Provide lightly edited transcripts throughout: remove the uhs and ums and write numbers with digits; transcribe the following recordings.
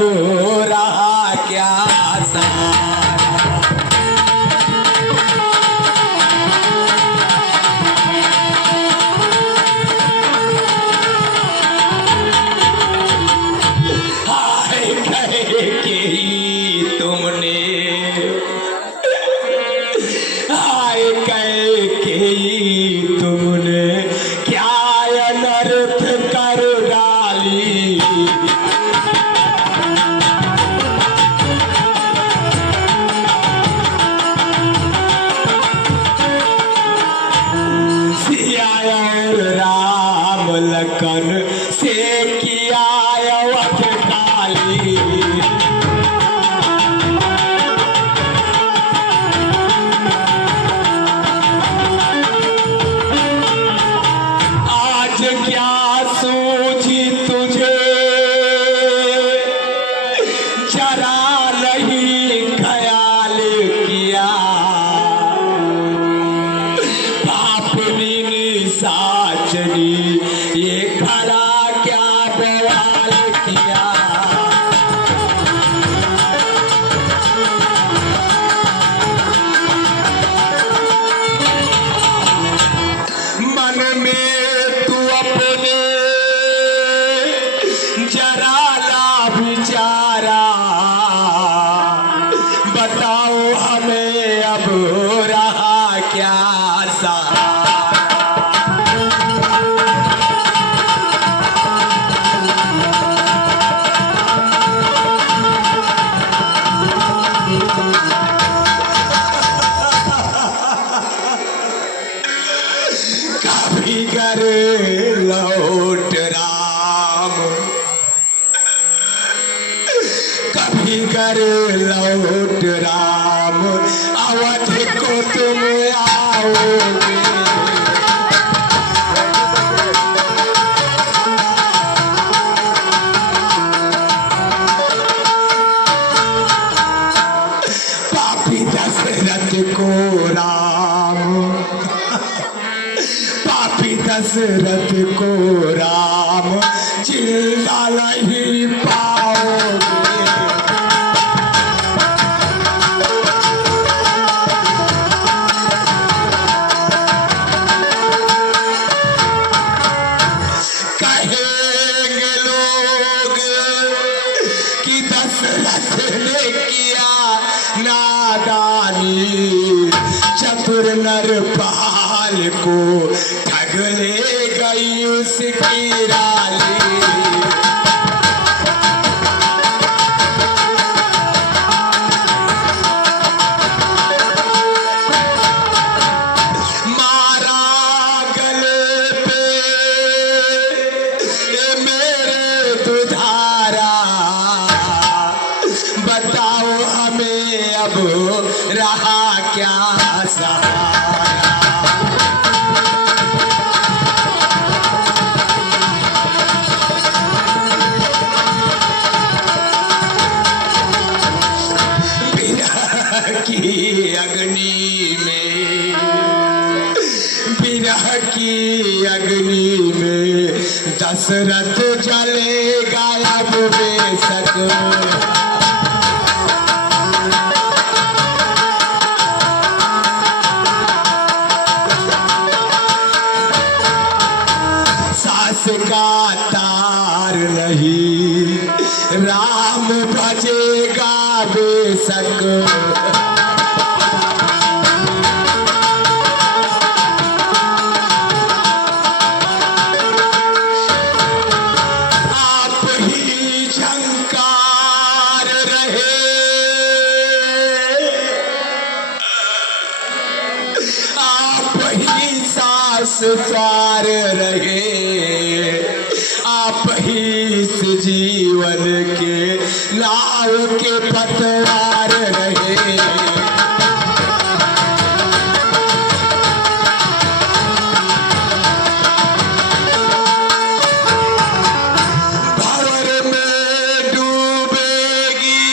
अब रहा क्या सहारा। हाय कह के तुमने, हाय कह के तुमने क्या अनर्थ कर डाली। सिया और राम लखन से किया वध डाली। आज क्या सूझी तुझे जरा नहीं ख्याल किया। पापनी निशाचरी ये खड़ा क्या बवाल किया। मन में तू अपने जरा ला विचारा। बताओ हमें अब रहा क्या सहारा। कभी घर लौट राम, कभी घर लौट राम, अवध को तुम आओगे। पापी दशरथ को राम, पापी दशरथ को राम जिंदा नहीं पाओगे। कहेंगे लोग कि दशरथ ने किया नादानी। चतुर नरपाल को ठग ले गई उसकी रानी। मारा गले पे ये मेरे दुधारा। बताओ हमें अब रहा क्या सहारा। विरह की अग्नि में, विरह की अग्नि में दशरथ जलेगा अब बेशक। सास का तार नहीं राम भजेगा बेशक। आप ही झंकार रहे, आप ही सास पार रहे। आप ही इस जीवन के नाव के पतवार रहे। भंवर में डूबेगी,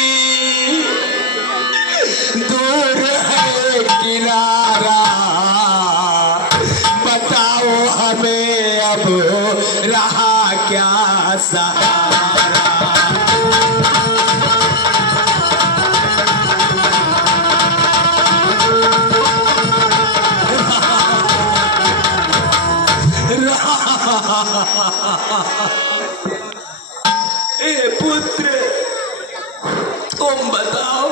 दूर है किनारा। बताओ हमें अब रहा क्या सहारा। ए पुत्र, तुम बताओ,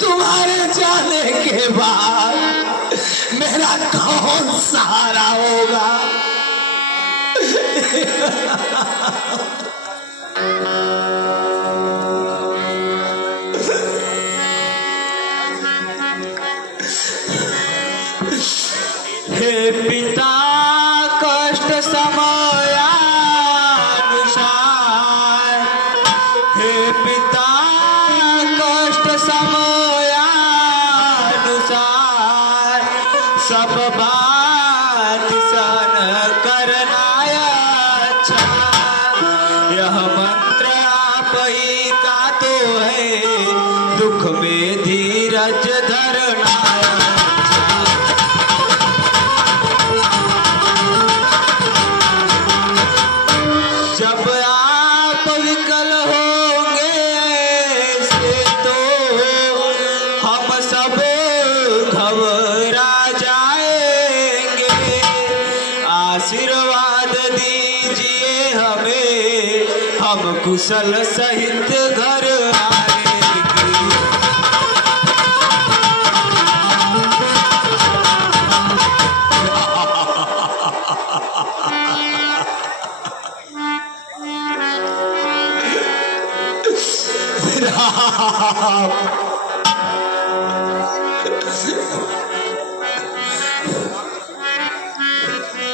तुम्हारे जाने के बाद मेरा कौन सहारा होगा? हे पिता, कष्ट समयानुसार, हे पिता, कष्ट समयानुसार, सब बात सन करना अच्छा। यह मंत्र आप ही का तो है, दुख में धीरज धरना। जब आप विकल होंगे ऐसे तो हम सब घबरा जाएंगे। आशीर्वाद दीजिए हमें, हम कुशल सहित घर आएंगे।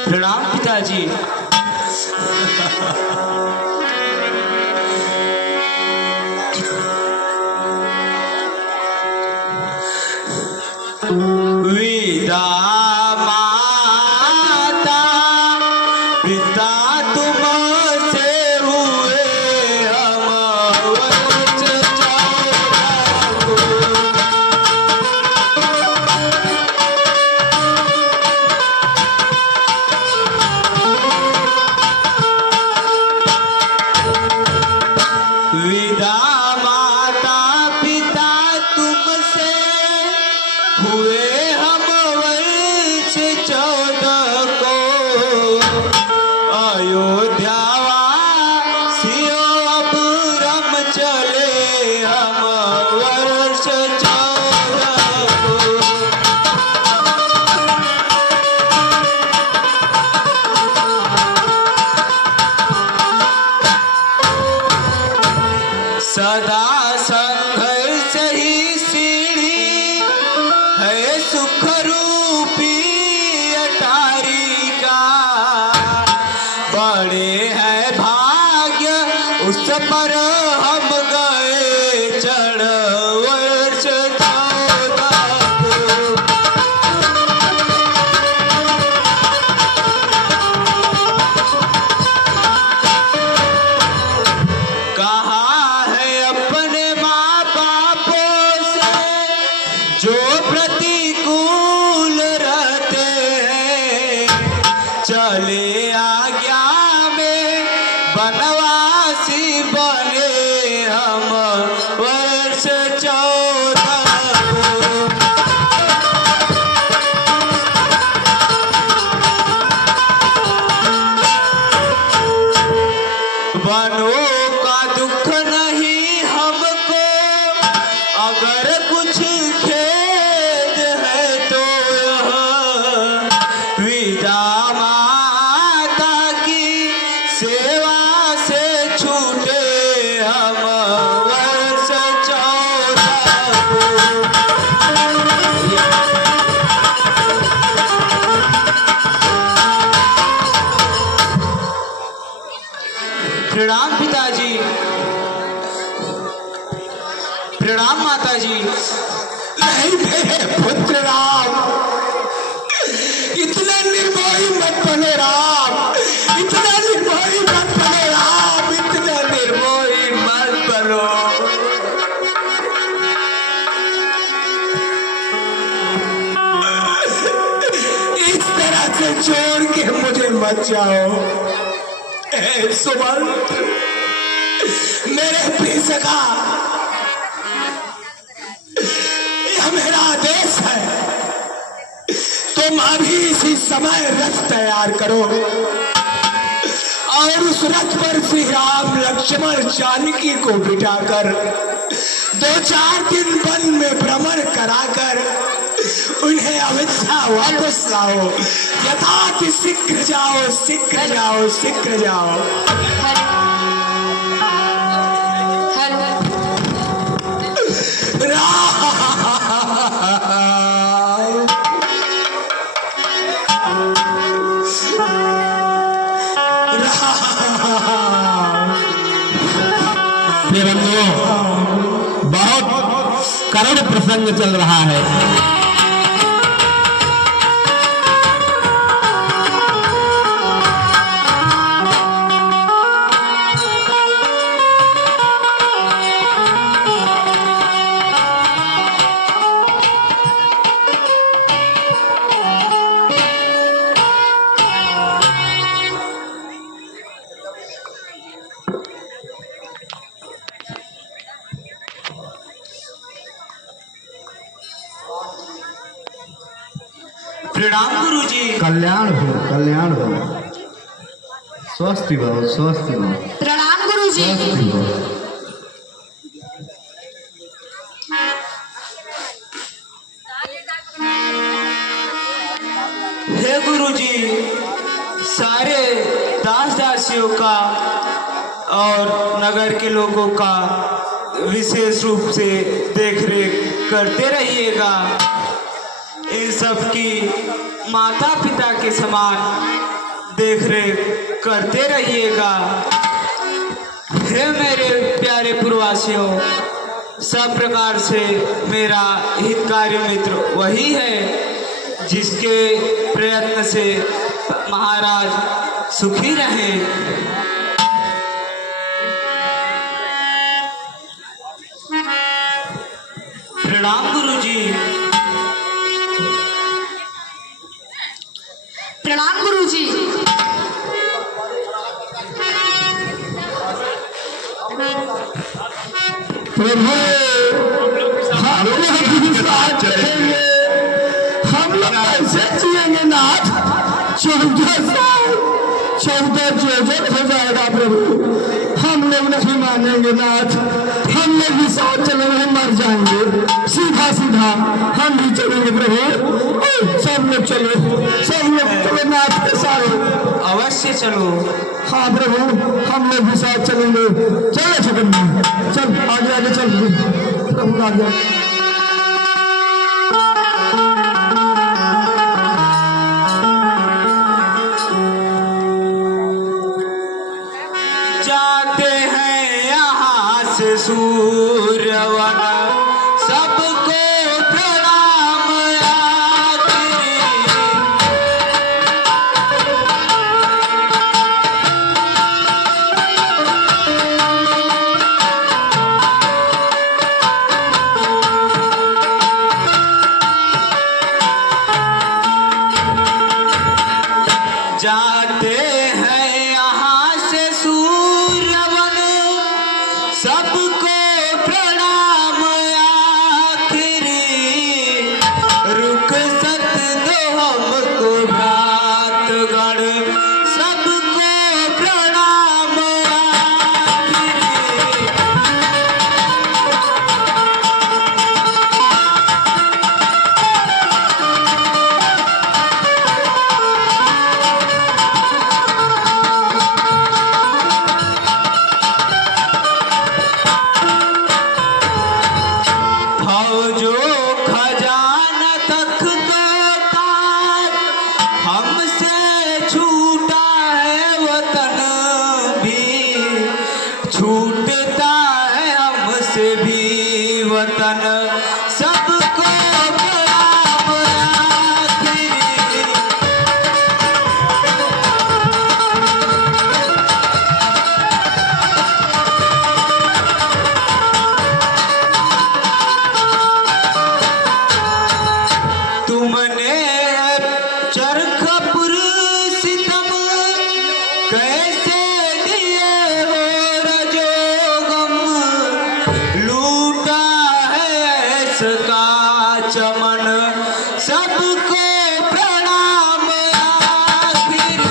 प्रणाम पिताजी। विदा माता पिता तुमसे हुए हम वर्ष 14 को। विदा माता पिता तुमसे हुए हम वर्ष 14 को। अयोध्यावासियों अब रम चले हम वर्ष 14 को। सदा संघर्ष ही सीढ़ी है सुख रूपी अटारी का। बड़े है भाग्य उस पर हम गए चढ़ वर्ष 14 को। कहा है अपने माँ बापों से जो प्रतिकूल रहते हैं, चले आज्ञा में बनवासी बने हम वर्ष 14 को। बनों का दुख नहीं हमको, अगर कुछ खेद है तो यह विदा माता की सेवा से छूटे हम वर्ष 14 को। प्रणाम पिताजी। प्रणाम माताजी। नहीं मेरे पुत्र राम, इतना निर्मोही मत बनो राम, इतना निर्मोही मत बनो राम, इतना निर्मोही मत बनो। इस तरह से छोड़ के मुझे मत जाओ। सुमंत, मेरे प्रिय सखा, यह मेरा आदेश है, तुम अभी इसी समय रथ तैयार करो। और उस रथ पर श्री राम लक्ष्मण जानकी को बिठाकर 2-4 दिन वन में भ्रमण कराकर उन्हें अयोध्या वापस लाओ। यथाति शीघ्र जाओ, शीघ्र जाओ, शीघ्र जाओ। बहुत करुण प्रसंग चल रहा है। प्रणाम गुरुजी। कल्याण हो, कल्याण हो। स्वस्थ भव, स्वस्थ भव। प्रणाम गुरुजी। स्वस्थ भव। हे गुरुजी, सारे दास दासियों का और नगर के लोगों का विशेष रूप से देखरेख करते रहिएगा। इन सब की माता पिता के समान देखरेख करते रहिएगा। हे मेरे प्यारे प्रवासियों, सब प्रकार से मेरा हितकारी मित्र वही है जिसके प्रयत्न से महाराज सुखी रहें। प्रणाम गुरुजी। प्रणाम गुरुजी। प्रभु, हम लोग साथ चलेंगे। हम लोग कैसे जिएंगे नाथ? 14 जोजन हो जाएगा प्रभु। हम लोग नहीं मानेंगे नाथ। हम लोग भी साथ चलेंगे, हम मर जाएंगे। सीधा सीधा हम भी चलेंगे प्रभु। सब लोग चलो, सब लोग चलो नाथ के साथ। अवश्य चलो। हाँ प्रभु, हम लोग भी साथ चलेंगे। चलो छगन, चल आगे आगे चल प्रभु आगे। जाते हैं यहाँ से सूर्यवन, सबको प्रणाम आखिरी। जाते हैं यहाँ से सूर्यवन, सबको प्रणाम आखिरी। रुक सत दो हमको भ्रातगण, सबको प्रणाम आखिरी। फौजो खजाना तक तो ताज, हमसे छूटा है वतन भी, छूटता है हमसे भी वतन। सबको प्रणाम आखिरी। तुमने चरखपुर सितम कैसे दिए हो रजोगम, लूटा है ऐस का चमन। सबको प्रणाम आखिरी।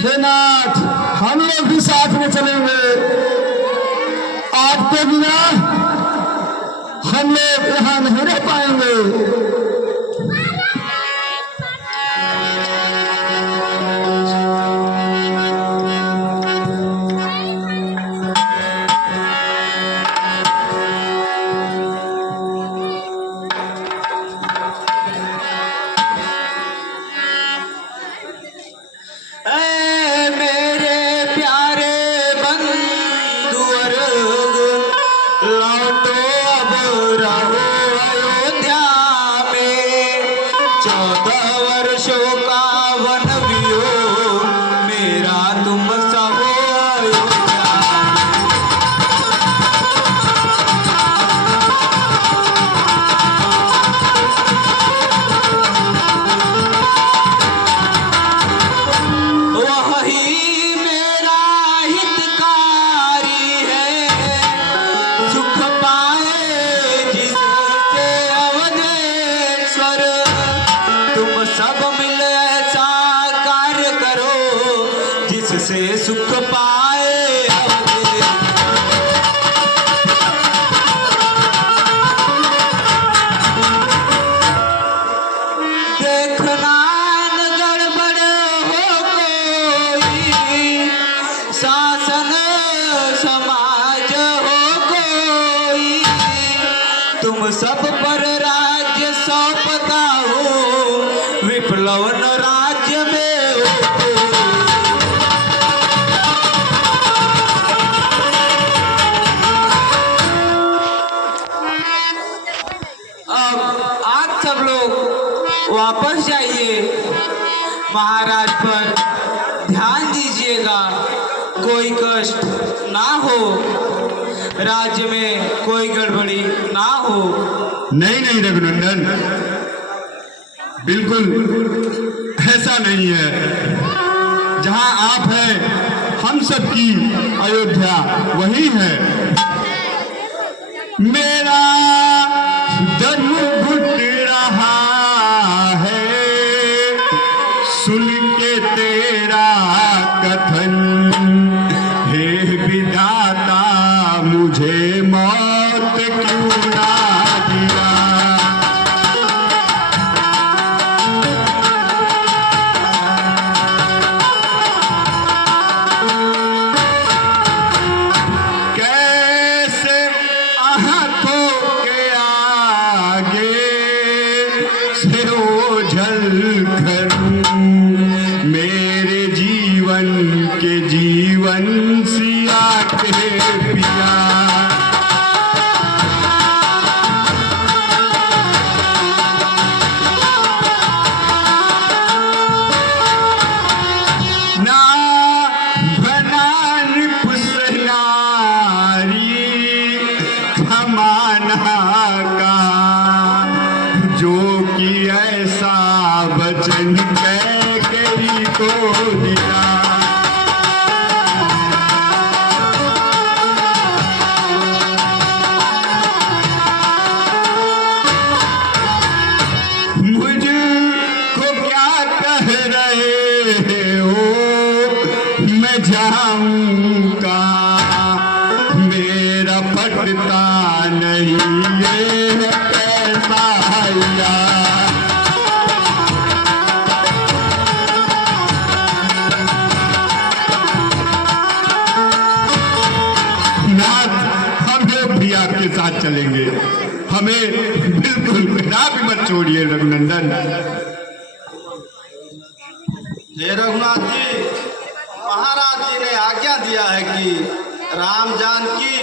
हे नाथ हम लोग भी साथ में चलेंगे। आपके बिना हम लोग यहाँ नहीं रह पाएंगे। से सुख पाए देखना न गड़बड़ हो कोई शासन समाज हो कोई तुम सब पर राज्य सौंपता हो विप्लव न राज्य में हो। वापस जाइए महाराज पर ध्यान दीजिएगा कोई कष्ट ना हो राज्य में कोई गड़बड़ी ना हो। नहीं नहीं रघुनंदन बिल्कुल ऐसा नहीं है। जहां आप हैं हम सबकी अयोध्या वही है। मेरा दम घुट रहा सुन के तेरा कथन हे विधाता मुझे मौत क्यों ना दिया। कैसे आंखों के आगे से ओझल कर मेरे जीवन के जीवन सिया के पिया। ना बनान पुसनारी खमाना का जो कि ऐसा वचन कह गई को दिया। मुझको क्या कह रहे हो मैं जाऊंगा मेरा पटता नहीं ये कैसा हैया। भी आपके साथ चलेंगे हमें बिल्कुल ना भी मत छोड़िए रघुनंदन। हे रघुनाथ जी महाराज जी ने आज्ञा दिया है कि राम जानकी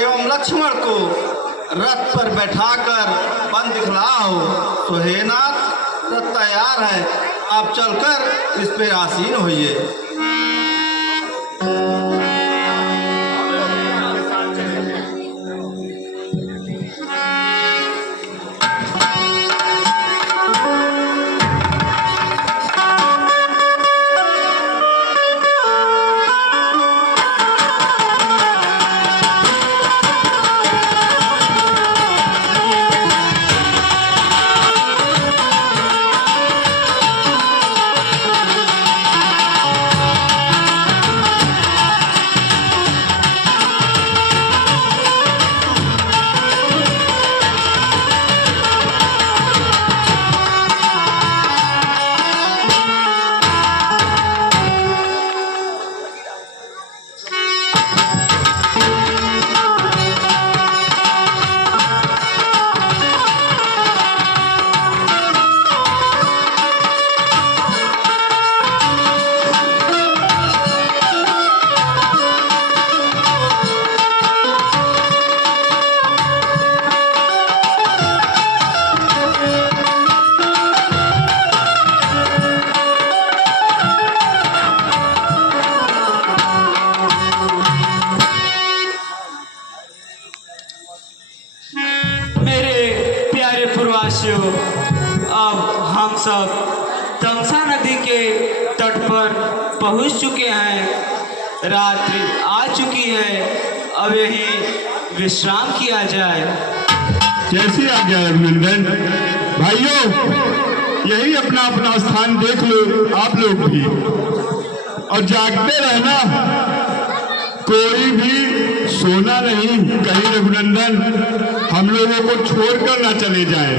एवं लक्ष्मण को रथ पर बैठाकर वन दिखलाओ। तो हे नाथ रथ तैयार है आप चलकर इस पे आसीन होइए। सब तमसा नदी के तट पर पहुंच चुके हैं। रात्रि आ चुकी है, अब यहीं विश्राम किया जाए। कैसी आज्ञा है रघुनंदन। भाइयों, यही अपना अपना स्थान देख लो आप लोग भी, और जागते रहना, कोई भी सोना नहीं। कहीं रघुनंदन हम लोगों को छोड़कर ना चले जाएं।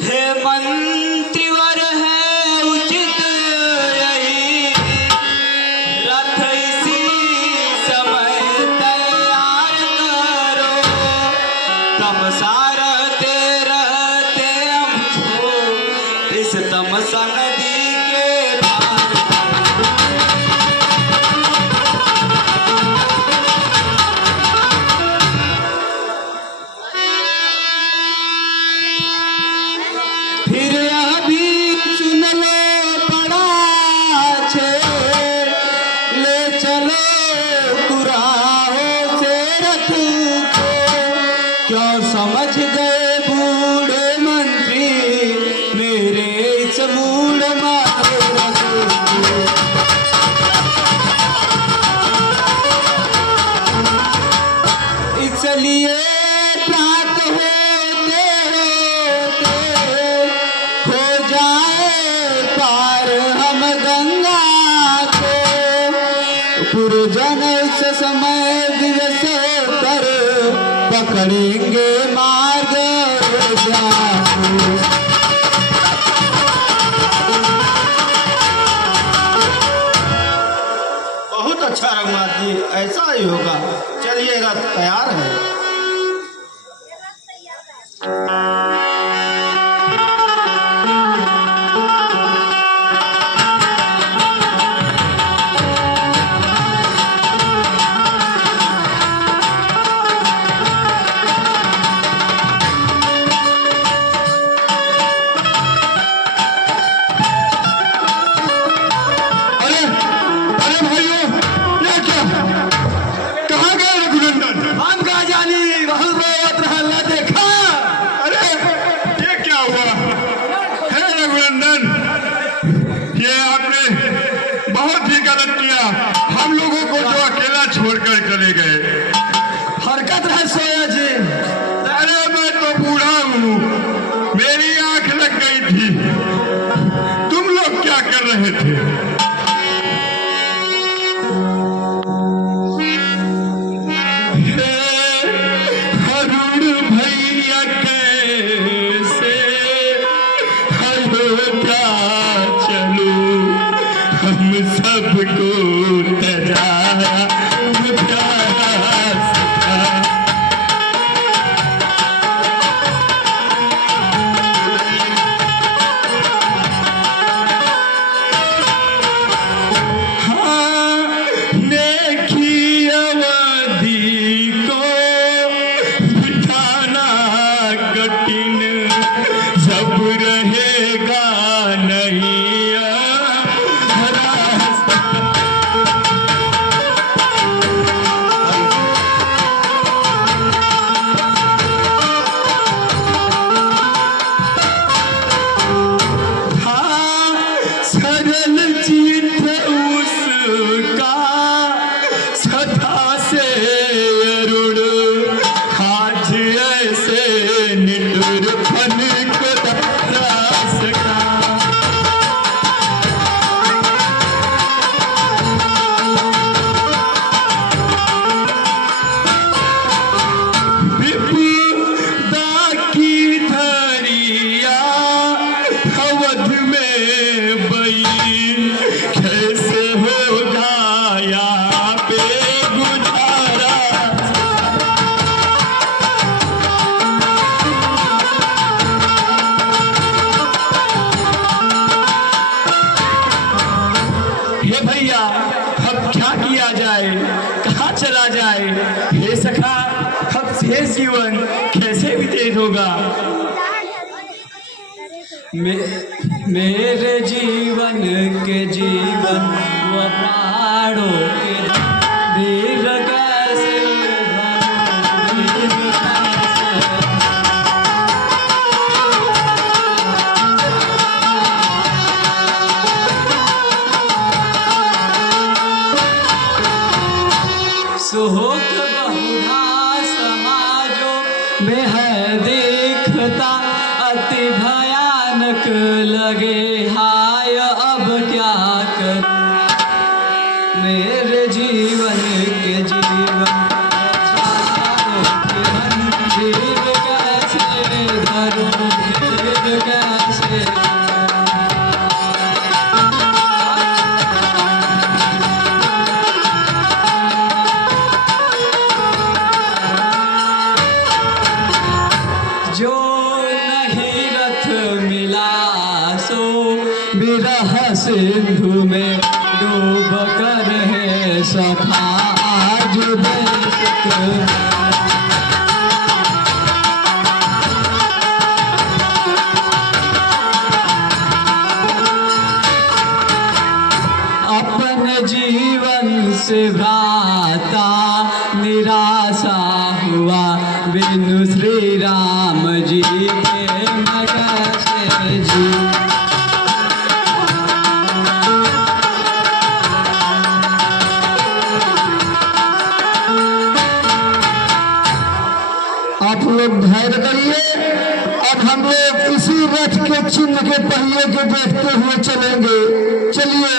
हे मंत्रीवर है उचित यही, रथ इसी समय तैयार करो। तमसा रहते रहते हमको इस तमसा नदी के पार। फिर अभी सुन लो पड़ा छे, ले चलो कुराहों से रथ को। क्यों समझ गए बूढ़े मंत्री मेरे इस मूढ़ मारे रथ को। इसलिए प्रात होते हो जाए पार हम गंगा को। पुरजन इस समय दिवस कर पकड़ेंगे मार्ग जाको। बहुत अच्छा रघुनाथ जी, ऐसा ही होगा। चलिए, रथ तैयार है। अरे अरे भाइयों, ये क्या, कहाँ गए रघुनंदन? हम कहा जानी, बहुत रोवत रहल ना देखा। अरे ये क्या हुआ है रघुनंदन? ये आपने बहुत ही गलत किया, हम लोगों को जो अकेला छोड़कर चले गए। हरकत रहे सोया जी। अरे मैं तो बूढ़ा हूँ, मेरी आंख लग गई थी। तुम लोग क्या कर रहे थे? अरुण भैया कैसे अयोध्या चलूं, हम सबको तराया प्यास था। नेकी अवधि को बिठाना कठिन, जब रहेगा नहीं रास्ता। कैसे होगा यहाँ पे गुजारा। हे भैया अब क्या किया जाए, कहाँ चला जाए। हे सखा अब शेष जीवन कैसे व्यतीत होगा। मेरे जीवन के जीवन वो प्राणों के धीर कैसे धीर कैसे। सुख बहुधा समाजों में है देखता अति भयानक लगे हाय अब क्या कर। मेरे जीवन के जीवन धीर कैसे धरूं धीर कैसे। जो नहीं रथ मिला सो विरह सिंधु में डूब कर है सखा आज देश को। अपने जीवन से भ्राता निराशा हुआ बिनु श्री राम जी के मैं कैसे जी। आप लोग धैर्य करिए। अब हम लोग इसी रथ के चिन्ह के पहिए के देखते हुए चलेंगे। चलिए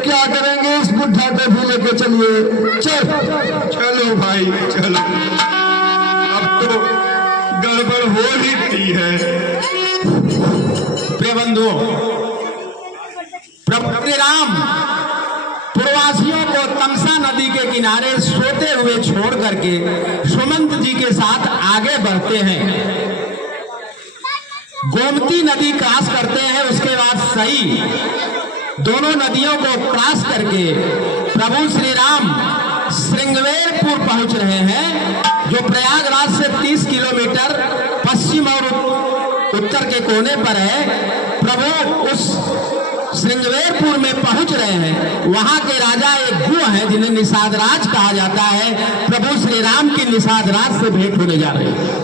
क्या करेंगे, इस बुढ़ा को भी लेके चलिए। चलो भाई चलो, अब तो गड़बड़ हो ही गई है। प्रिय बंधुओं, प्रभु श्री राम प्रवासियों को तमसा नदी के किनारे सोते हुए छोड़ करके सुमंत जी के साथ आगे बढ़ते हैं। गोमती नदी क्रॉस करते हैं, उसके बाद सही दोनों नदियों को क्रॉस करके प्रभु श्री राम श्रृंगवेरपुर पहुंच रहे हैं, जो प्रयागराज से 30 किलोमीटर पश्चिम और उत्तर के कोने पर है। प्रभु उस श्रृंगवेरपुर में पहुंच रहे हैं। वहां के राजा एक गुह है जिन्हें निषाद राज कहा जाता है। प्रभु श्री राम की निषाद राज से भेंट होने जा रही है।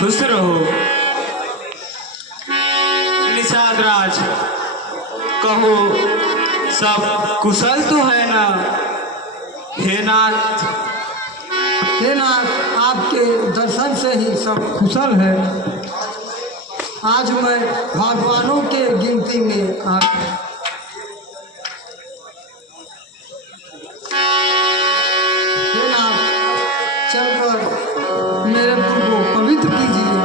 खुश रहो निषाद राज, कहो सब कुशल तो है ना। हे नाथ, हे नाथ, आपके दर्शन से ही सब कुशल है। आज मैं भगवानों के गिनती में आ हे नाथ, चलकर मेरे मन को पवित्र कीजिए।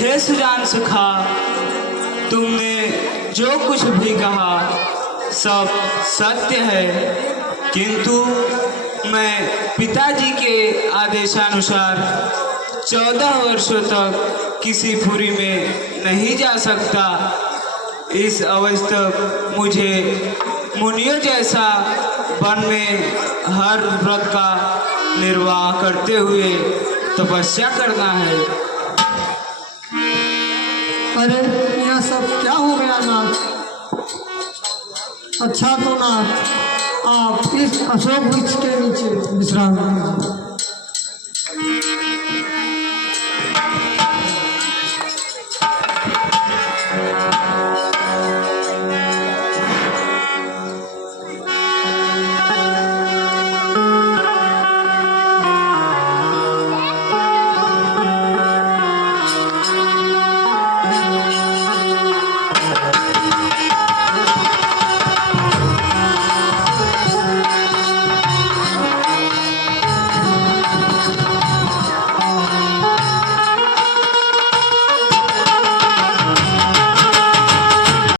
हे सुजान सुखा, तुमने जो कुछ भी कहा सब सत्य है, किंतु मैं पिताजी के आदेशानुसार 14 वर्षों तक किसी पुरी में नहीं जा सकता। इस अवधि तक मुझे मुनियों जैसा वन में हर व्रत का निर्वाह करते हुए तपस्या करना है। अरे यह सब क्या हो गया नाथ? अच्छा तो नाथ आप इस अशोक वृक्ष के नीचे विश्राम कीजिए।